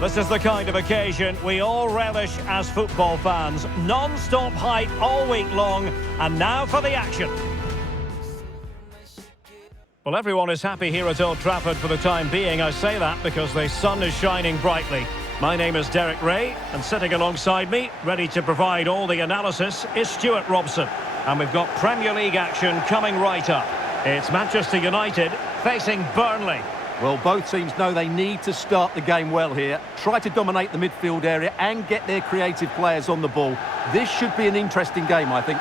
This is the kind of occasion we all relish as football fans. Non-stop hype all week long, and now for the action. Well, everyone is happy here at Old Trafford for the time being. I say that because the sun is shining brightly. My name is Derek Ray, and sitting alongside me, ready to provide all the analysis, is Stuart Robson. And we've got Premier League action coming right up. It's Manchester United facing Burnley. Well, both teams know they need to start the game well here. Try to dominate the midfield area and get their creative players on the ball. This should be an interesting game, I think.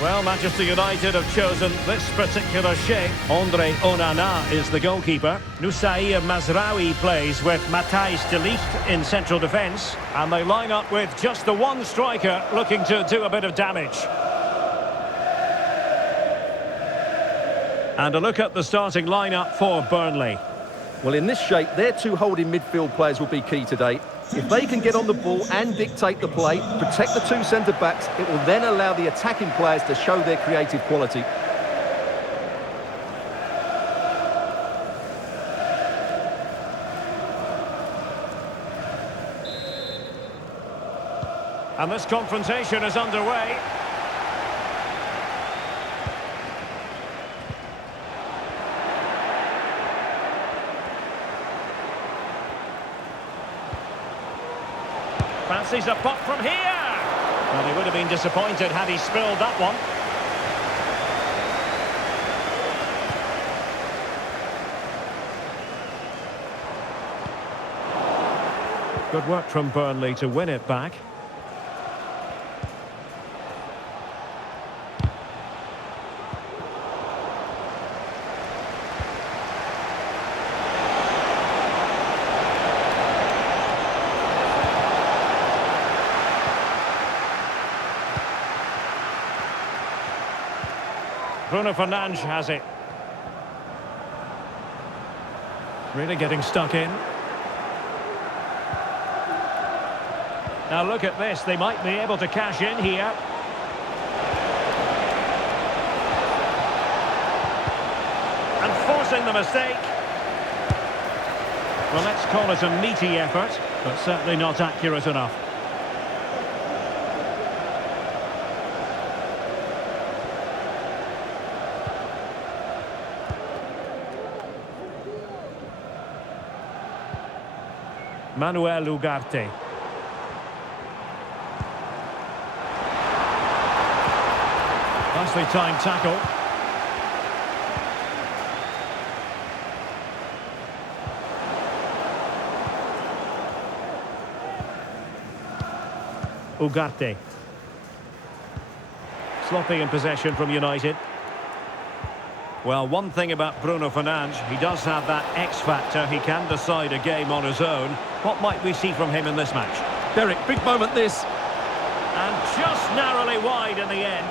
Well, Manchester United have chosen this particular shape. Andre Onana is the goalkeeper. Noussair Mazraoui plays with Matthijs de Ligt in central defence. And they line up with just the one striker looking to do a bit of damage. And a look at the starting lineup for Burnley. Well, in this shape, their two holding midfield players will be key today. If they can get on the ball and dictate the play, protect the two centre-backs, it will then allow the attacking players to show their creative quality. And this confrontation is underway. Fancies a pop from here. Well, he would have been disappointed had he spilled that one. Good work from Burnley to win it back. Bruno Fernandes has it. Really getting stuck in. Now look at this, they might be able to cash in here. And forcing the mistake. Well, let's call it a meaty effort, but certainly not accurate enough. Manuel Ugarte. Nicely timed tackle. Ugarte. Sloppy in possession from United. Well, one thing about Bruno Fernandes, he does have that X factor. He can decide a game on his own. What might we see from him in this match? Derek, big moment this. And just narrowly wide in the end.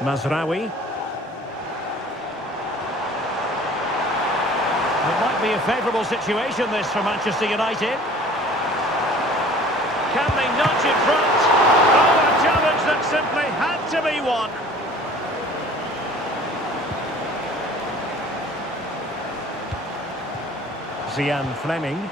Mazraoui. It might be a favourable situation, this, for Manchester United. Can they nudge in front? Oh, a challenge that simply had to be won. Zian Fleming.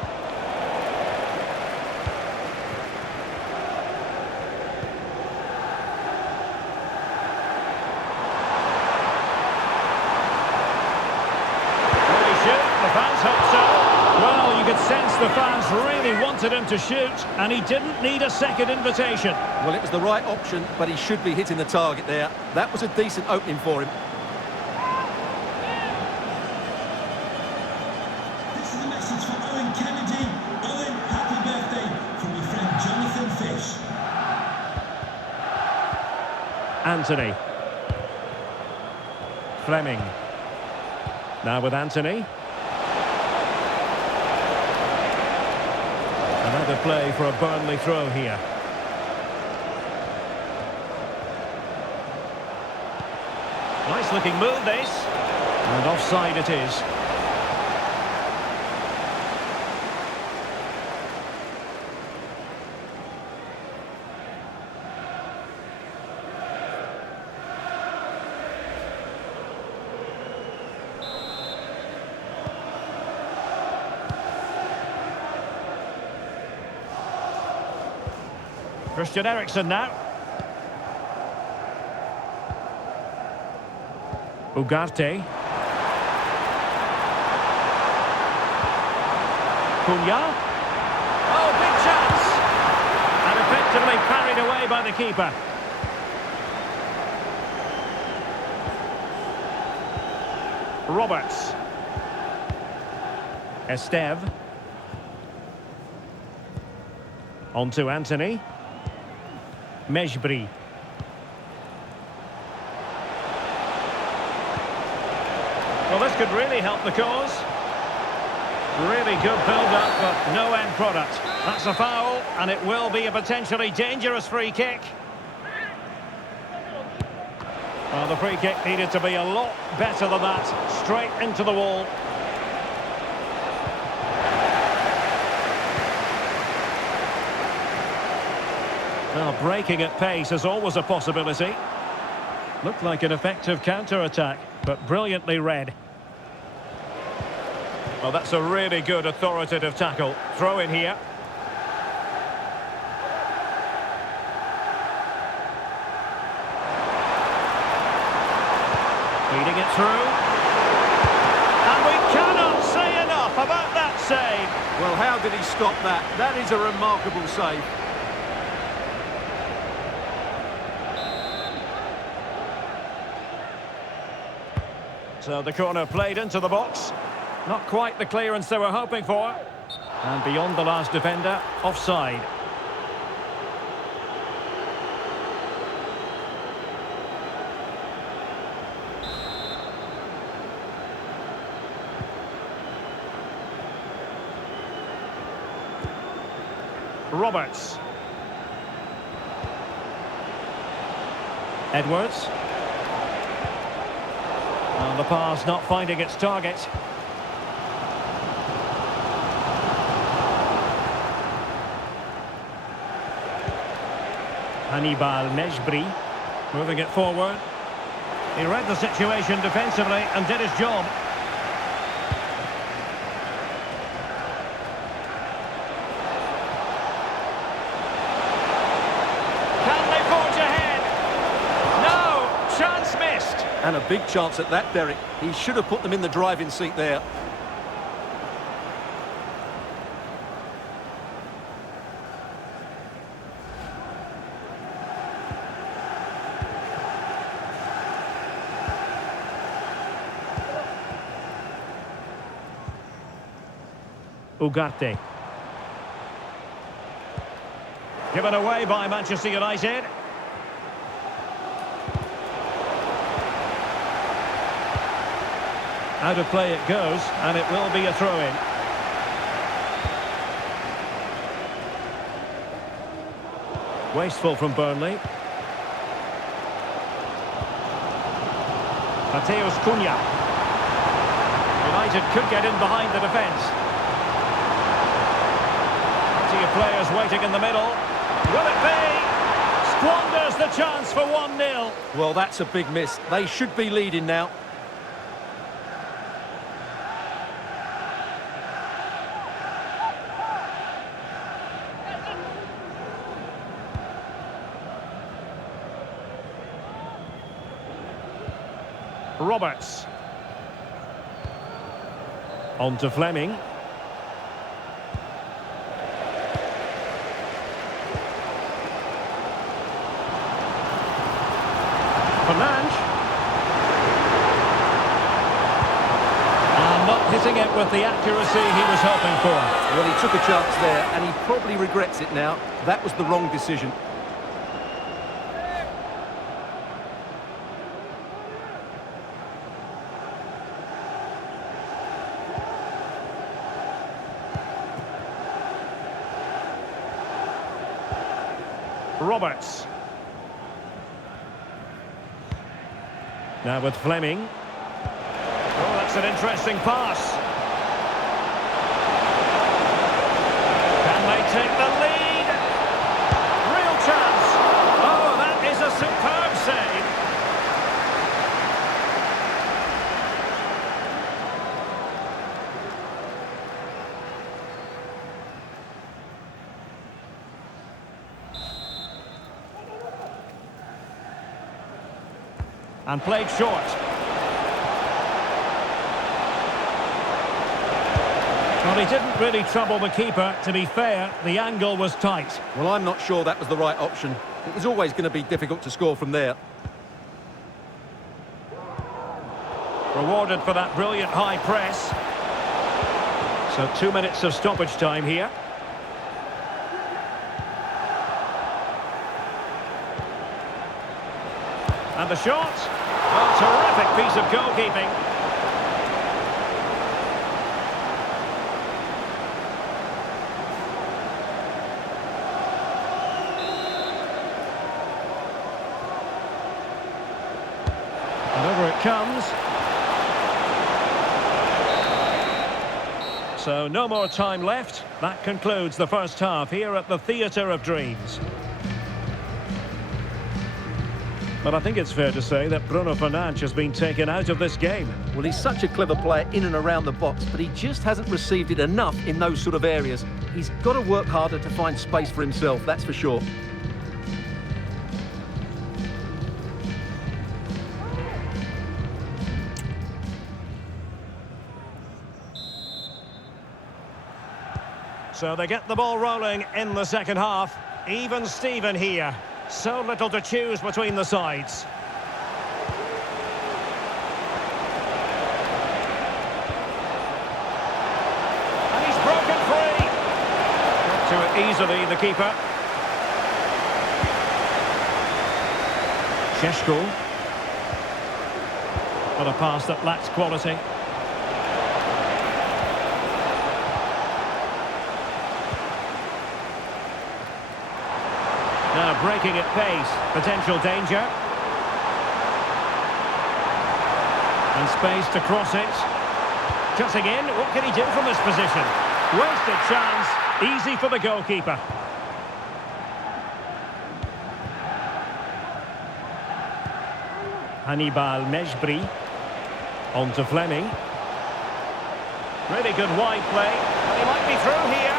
sense the fans really wanted him to shoot, and he didn't need a second invitation. Well, it was the right option, but he should be hitting the target there. That was a decent opening for him. This is a message for Owen Kennedy. Owen, happy birthday from your friend Jonathan Fish. Anthony. Fleming. Now with Anthony. Another play for a Burnley throw here. Nice looking move this. And offside it is. Christian Eriksen now. Ugarte. Cunha. Oh, big chance! And effectively parried away by the keeper. Roberts. Esteve. On to Anthony. Mejbri. Well, this could really help the cause. Really good build-up, but no end product. That's a foul, and it will be a potentially dangerous free kick. Well, the free kick needed to be a lot better than that. Straight into the wall. Well, breaking at pace is always a possibility. Looked like an effective counter-attack, but brilliantly read. Well, that's a really good authoritative tackle. Throw in here. Feeding it through. And we cannot say enough about that save. Well, how did he stop that? That is a remarkable save. So the corner played into the box. Not quite the clearance they were hoping for. And beyond the last defender, offside. Roberts. Edwards. And the pass not finding its target. Hannibal Mejbri moving it forward. He read the situation defensively and did his job. Can they forge ahead? No! Chance missed! And a big chance at that, Derek. He should have put them in the driving seat there. Ugarte. Given away by Manchester United. Out of play it goes, and it will be a throw-in. Wasteful from Burnley. Mateus Cunha. United could get in behind the defence. Plenty of players waiting in the middle. Will it be? Squanders the chance for 1-0. Well, that's a big miss. They should be leading now. Roberts. On to Fleming. Fernandes. And not hitting it with the accuracy he was hoping for. Well, he took a chance there, and he probably regrets it now. That was the wrong decision. Roberts. Now with Fleming. Oh, that's an interesting pass. Can they take the lead? Real chance. Oh, that is a superb save. And played short. Well, he didn't really trouble the keeper. To be fair, the angle was tight. Well, I'm not sure that was the right option. It was always going to be difficult to score from there. Rewarded for that brilliant high press. So 2 minutes of stoppage time here. And the shot. Oh, terrific piece of goalkeeping. And over it comes. So no more time left. That concludes the first half here at the Theatre of Dreams. But I think it's fair to say that Bruno Fernandes has been taken out of this game. Well, he's such a clever player in and around the box, but he just hasn't received it enough in those sort of areas. He's got to work harder to find space for himself, that's for sure. So they get the ball rolling in the second half. Even Steven here. So little to choose between the sides. And he's broken free. Got to it easily, the keeper. Sesko. But a pass that lacks quality. Now breaking at pace, potential danger. And space to cross it. Cutting in, what can he do from this position? Wasted chance, easy for the goalkeeper. Hannibal Mejbri. On to Fleming. Really good wide play. He might be through here.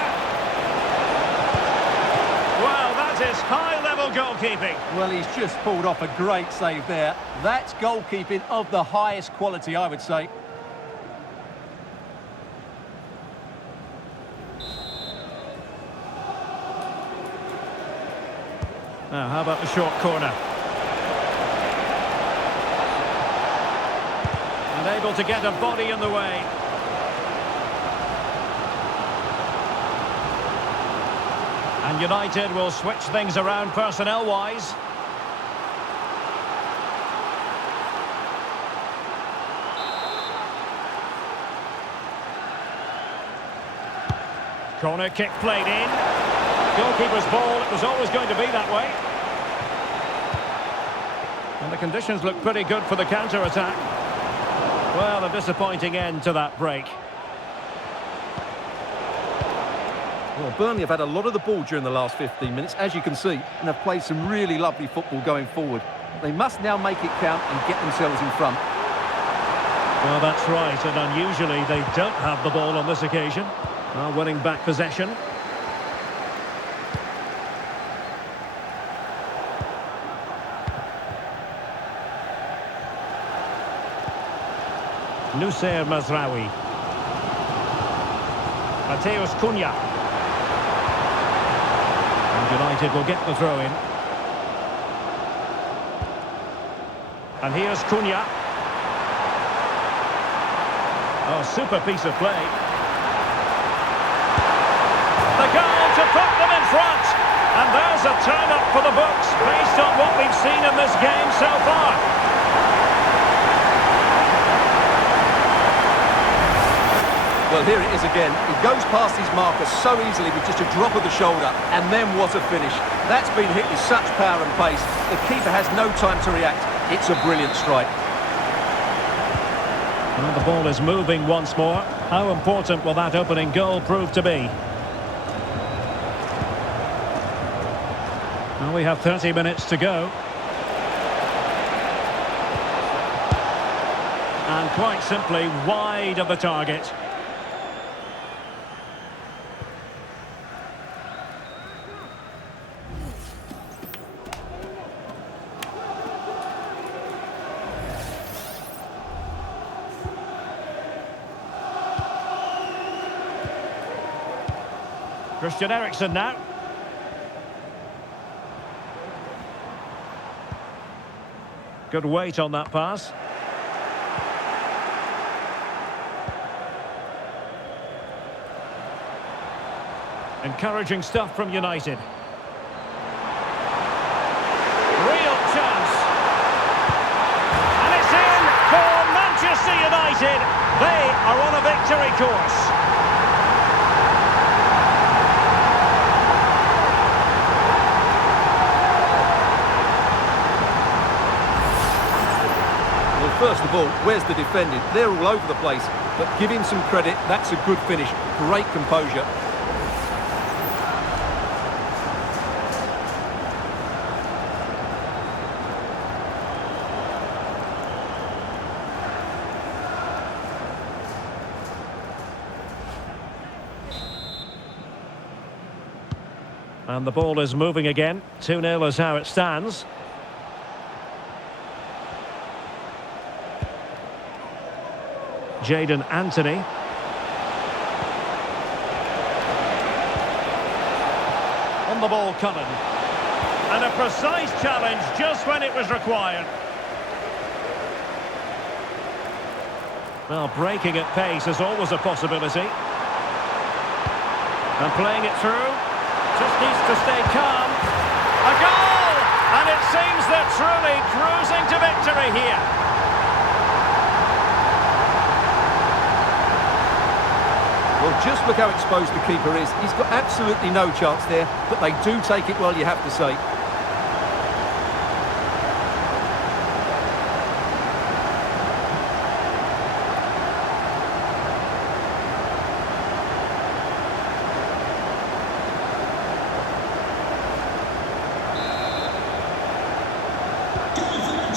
Is high-level goalkeeping. Well, he's just pulled off a great save there. That's goalkeeping of the highest quality, I would say. Now, how about the short corner? Unable to get a body in the way. And United will switch things around personnel-wise. Corner kick played in. Goalkeeper's ball, it was always going to be that way. And the conditions look pretty good for the counter-attack. Well, a disappointing end to that break. Well, Burnley have had a lot of the ball during the last 15 minutes, as you can see, and have played some really lovely football going forward. They must now make it count and get themselves in front. Well, that's right, and unusually they don't have the ball on this occasion. Winning back possession. Nusser Mazraoui. Mateus Cunha. And United will get the throw-in. And here's Cunha. Oh, super piece of play. The goal to put them in front. And there's a turn-up for the books, based on what we've seen in this game so far. Well, here it is again. He goes past his marker so easily with just a drop of the shoulder. And then what a finish. That's been hit with such power and pace. The keeper has no time to react. It's a brilliant strike. Well, the ball is moving once more. How important will that opening goal prove to be? Well, we have 30 minutes to go. And quite simply, wide of the target. Christian Eriksen now. Good weight on that pass. Encouraging stuff from United. Real chance. And it's in for Manchester United. They are on a victory course. First of all, where's the defending? They're all over the place, but give him some credit. That's a good finish. Great composure. And the ball is moving again. 2-0 is how it stands. Jadon Anthony. On the ball, Cullen. And a precise challenge just when it was required. Well, breaking at pace is always a possibility. And playing it through. Just needs to stay calm. A goal! And it seems they're truly cruising to victory here. Well, just look how exposed the keeper is. He's got absolutely no chance there, but they do take it well, you have to say.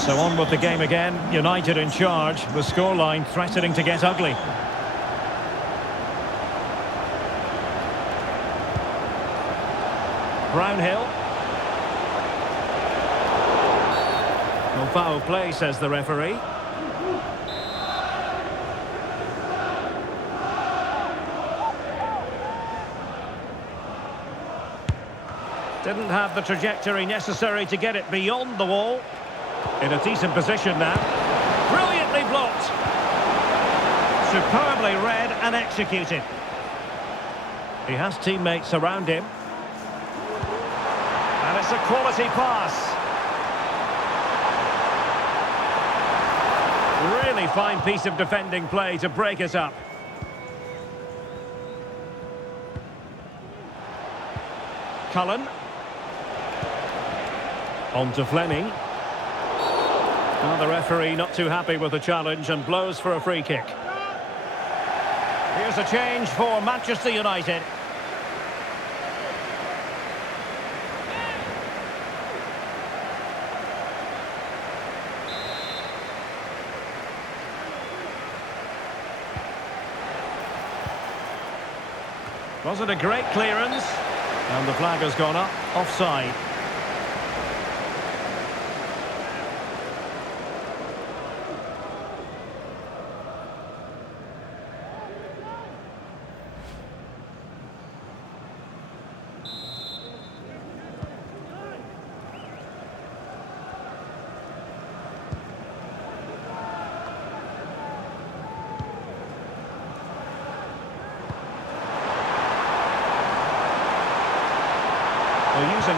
So on with the game again. United in charge. The scoreline threatening to get ugly. Brownhill. No foul play, says the referee. Didn't have the trajectory necessary to get it beyond the wall. In a decent position now. Brilliantly blocked. Superbly read and executed. He has teammates around him. And it's a quality pass. Really fine piece of defending play to break it up. Cullen. On to Fleming. Well, the referee not too happy with the challenge and blows for a free kick. Here's a change for Manchester United. Wasn't a great clearance. And the flag has gone up, offside.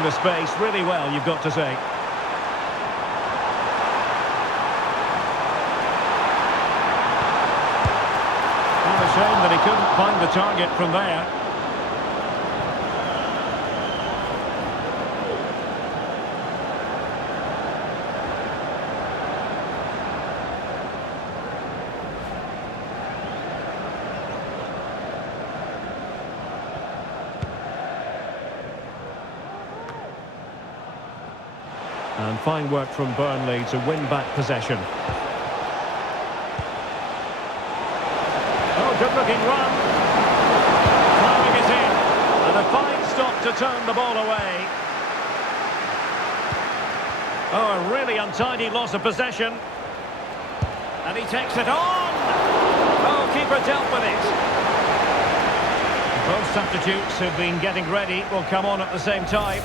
the space really well, you've got to say. What a shame that he couldn't find the target from there. And fine work from Burnley to win back possession. Oh, good-looking run. Plowing it in. And a fine stop to turn the ball away. Oh, a really untidy loss of possession. And he takes it on. Oh, keeper dealt with it. Both substitutes who've been getting ready will come on at the same time.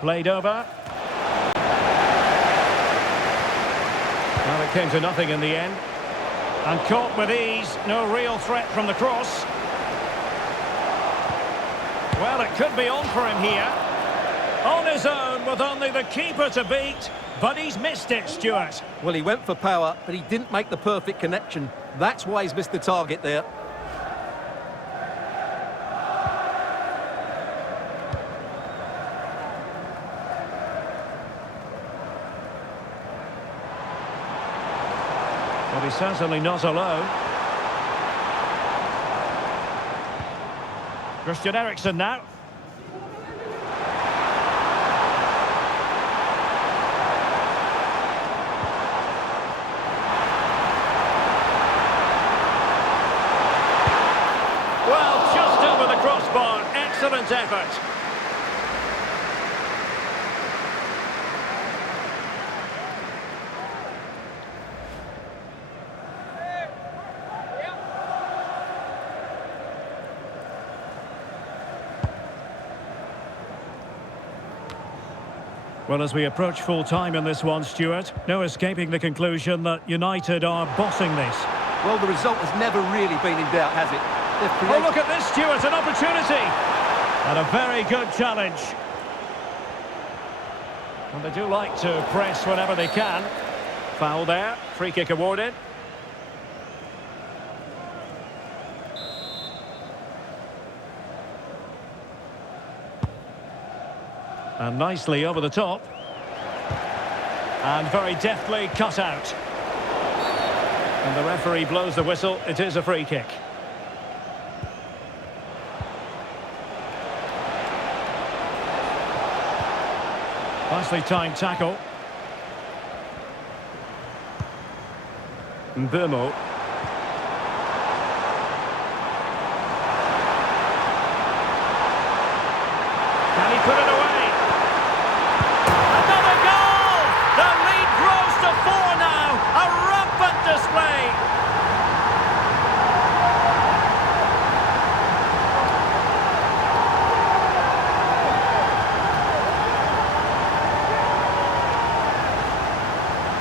Played over. Well, it came to nothing in the end. And caught with ease. No real threat from the cross. Well, it could be on for him here. On his own with only the keeper to beat. But he's missed it, Stuart. Well, he went for power, but he didn't make the perfect connection. That's why he's missed the target there. But he's certainly not alone. Christian Eriksen now. Well, just over the crossbar. Excellent effort. Well, as we approach full-time in this one, Stuart, no escaping the conclusion that United are bossing this. Well, the result has never really been in doubt, has it? Oh, look at this, Stuart, an opportunity! And a very good challenge. And they do like to press whenever they can. Foul there, free kick awarded. And nicely over the top. And very deftly cut out. And the referee blows the whistle. It is a free kick. Nicely timed tackle. Mbeumo. Can he put it away? Another goal! The lead grows to 4 now. A rampant display.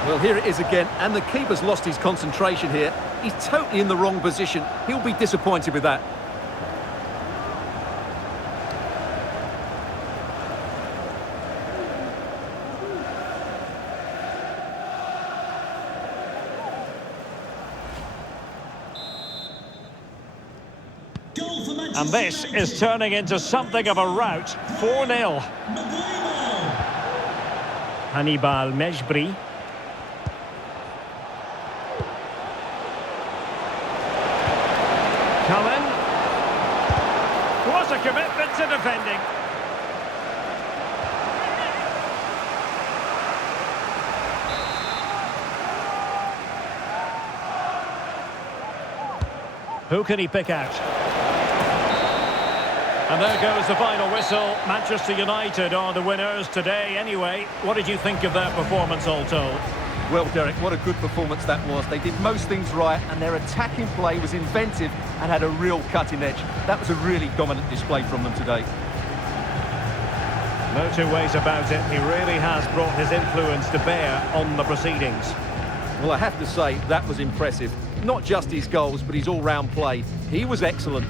Well, here it is again, and the keeper's lost his concentration here. He's totally in the wrong position. He'll be disappointed with that. And this is turning into something of a rout. 4-0. Hannibal Mejbri. Cullen. What a commitment to defending. Who can he pick out? And there goes the final whistle. Manchester United are the winners today anyway. What did you think of their performance all told? Well, Derek, what a good performance that was. They did most things right, and their attacking play was inventive and had a real cutting edge. That was a really dominant display from them today. No two ways about it. He really has brought his influence to bear on the proceedings. Well, I have to say, that was impressive. Not just his goals, but his all-round play. He was excellent.